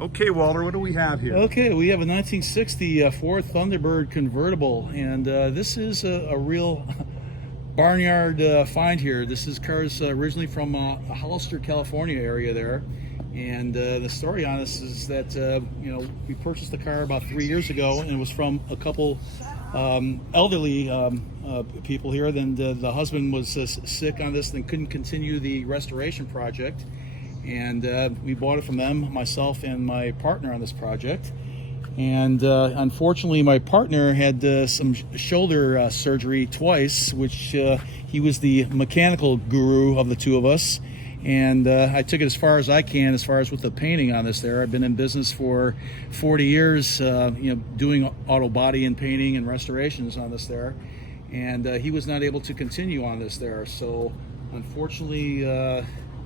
Okay, Walter, what do we have here? Okay, we have a 1960 Ford Thunderbird Convertible, and this is a real barnyard find here. This is cars originally from Hollister, California area there, and the story on this is that we purchased the car about 3 years ago, and it was from a couple elderly people here. Then the husband was sick on this and couldn't continue the restoration project. And we bought it from them, myself and my partner on this project. And unfortunately, my partner had some shoulder surgery twice, which he was the mechanical guru of the two of us. And I took it as far as I can, as far as with the painting on this there. I've been in business for 40 years, doing auto body and painting and restorations on this there. And he was not able to continue on this there. So unfortunately,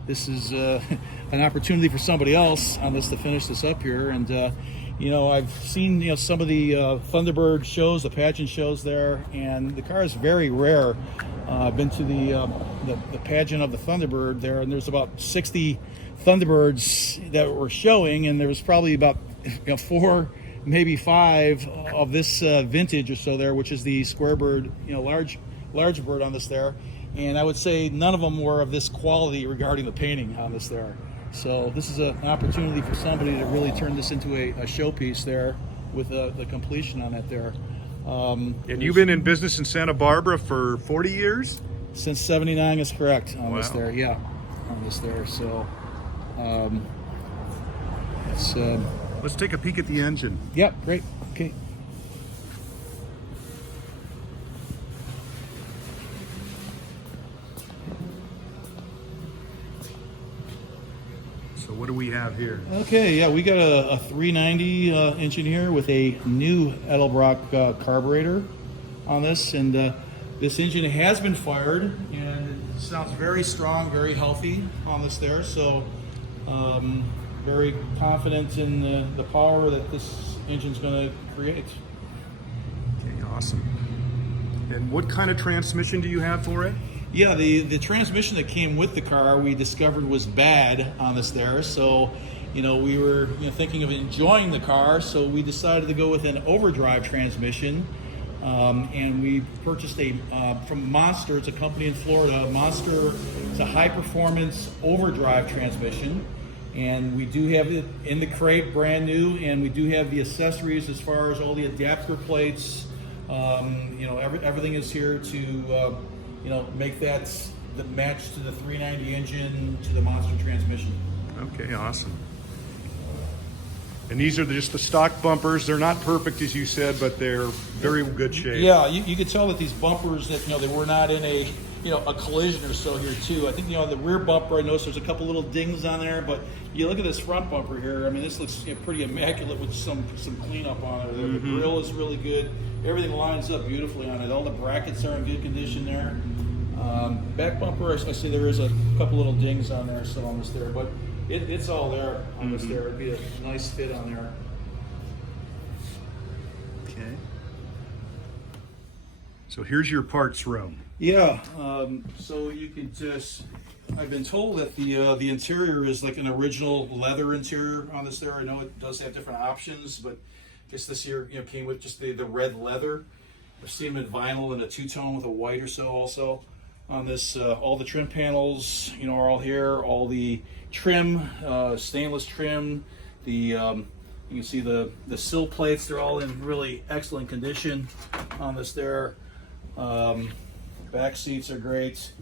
this is an opportunity for somebody else on this to finish this up here. And I've seen some of the Thunderbird shows, the pageant shows there, and the car is very rare. I've been to the pageant of the Thunderbird there, and there's about 60 Thunderbirds that were showing, and there was probably about 4, maybe 5 of this vintage or so there, which is the square bird, large bird on this there. And I would say none of them were of this quality regarding the painting on this there. So this is an opportunity for somebody to really turn this into a showpiece there with the completion on it there. And you've been in business in Santa Barbara for 40 years? Since 79 is correct on Wow. this there, yeah, on this there. So it's Let's take a peek at the engine. yeah, great, okay. So what do we have here? Okay, yeah, we got a 390 engine here with a new Edelbrock carburetor on this, and this engine has been fired, and it sounds very strong, very healthy on this there. So very confident in the power that this engine's going to create. Okay, awesome. And what kind of transmission do you have for it? Yeah, the transmission that came with the car we discovered was bad on this there. So, we were thinking of enjoying the car, so we decided to go with an overdrive transmission. And we purchased from Monster. It's a company in Florida. Monster is a high performance overdrive transmission. And we do have it in the crate, brand new, and we do have the accessories as far as all the adapter plates. Everything is here to make that the match to the 390 engine, to the Monster transmission. Okay, awesome. And these are just the stock bumpers. They're not perfect, as you said, but they're very good shape. Yeah, you could tell that these bumpers that they were not in a collision or so here too. I think the rear bumper, I noticed there's a couple little dings on there, but you look at this front bumper here. I mean, this looks pretty immaculate with some cleanup on it. The grill is really good. Everything lines up beautifully on it. All the brackets are in good condition there. Back bumper, I see there is a couple little dings on there, so on this there, but it's all there on this there. It'd be a nice fit on there. Okay. So here's your parts room. Yeah, so you could just, I've been told that the interior is like an original leather interior on this there. I know it does have different options, but I guess this year came with just the red leather. I've seen them in vinyl and a two-tone with a white or so also on this. All the trim panels are all here. All the trim, stainless trim, you can see the sill plates, they're all in really excellent condition on this there. Back seats are great.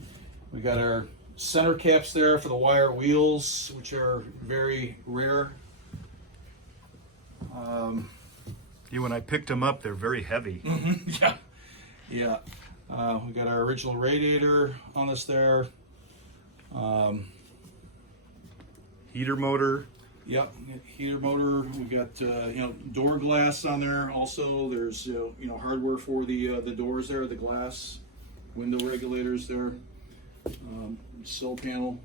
We got our center caps there for the wire wheels, which are very rare. When I picked them up, they're very heavy. Yeah. We got our original radiator on this there. Heater motor. Yep, heater motor. We got door glass on there. Also, there's hardware for the doors there, the glass, window regulators there, sill panel,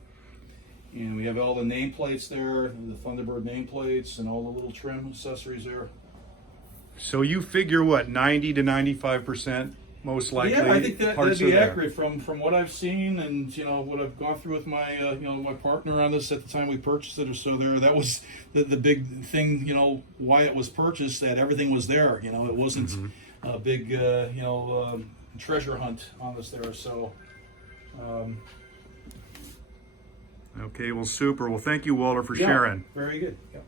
and we have all the nameplates there, the Thunderbird nameplates, and all the little trim accessories there. So you figure what, 90 to 95%? most likely. Yeah, I think that'd parts be are there. accurate from what I've seen and what I've gone through with my my partner on this at the time we purchased it or so. That was the big thing. Why it was purchased, that everything was there. It wasn't a big treasure hunt on this there. So. Okay, well, super. Well, thank you, Walter, for Yeah, sharing. very good. Yep.